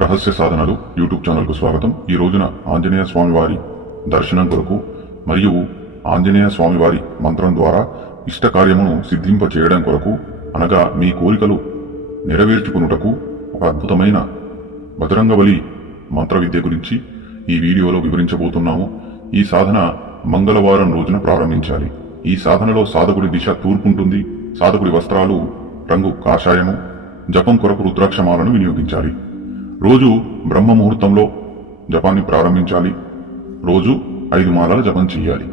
రహస్య సాధనలు యూట్యూబ్ ఛానల్కు స్వాగతం. ఈ రోజున ఆంజనేయ స్వామివారి దర్శనం కొరకు మరియు ఆంజనేయ స్వామివారి మంత్రం ద్వారా ఇష్ట కార్యమును సిద్ధింప చేయడం కొరకు, అనగా మీ కోరికలు నెరవేర్చుకునుటకు ఒక అద్భుతమైన బజరంగబలి మంత్ర విద్య గురించి ఈ వీడియోలో వివరించబోతున్నాము. ఈ సాధన మంగళవారం రోజున ప్రారంభించాలి. ఈ సాధనలో సాధకుడి దిశ తూర్పుంటుంది. సాధకుడి వస్త్రాలు రంగు కాషాయము. జపం కొరకు రుద్రాక్షమాలను వినియోగించాలి. రోజు బ్రహ్మ ముహూర్తంలో జపాన్ని ప్రారంభించాలి. రోజు 5 మాలల జపం చేయాలి.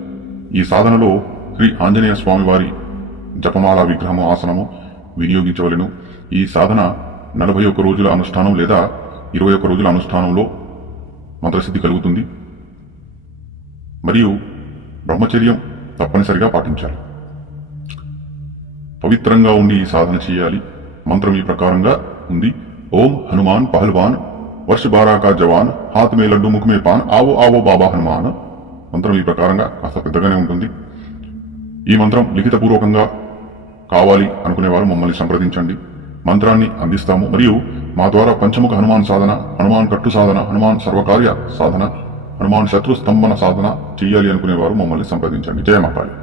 ఈ సాధనలో శ్రీ ఆంజనేయ స్వామివారి జపమాల విగ్రహము ఆసనము వినియోగించవలెను. ఈ సాధన 41 రోజుల అనుష్ఠానం లేదా 21 రోజుల అనుష్ఠానంలో మంత్రసిద్ధి కలుగుతుంది. మరియు బ్రహ్మచర్యం తప్పనిసరిగా పాటించాలి. పవిత్రంగా ఉండి ఈ సాధన చేయాలి. మంత్రం ఈ ప్రకారంగా ఉంది. ఓం హనుమాన్ పహల్వాన్ వర్ష 12 का జవాన్ హాత్ మే లడ్డు ముఖ్ మే పాన్ ఆవో ఆవో బాబా హనుమాన్. మంత్రం ఈ ప్రకారంగా కాస్త పెద్దగానే ఉంటుంది. ఈ మంత్రం లిఖితపూర్వకంగా కావాలి అనుకునేవారు మమ్మల్ని సంప్రదించండి. మంత్రాన్ని అందిస్తాము. మరియు మా ద్వారా పంచముఖ హనుమాన్ సాధన, హనుమాన్ కట్టు సాధన, హనుమాన్ సర్వకార్య సాధన, హనుమాన్ శత్రు స్తంభన సాధన చేయాలి అనుకునేవారు మమ్మల్ని సంప్రదించండి. జయ మాతాళి.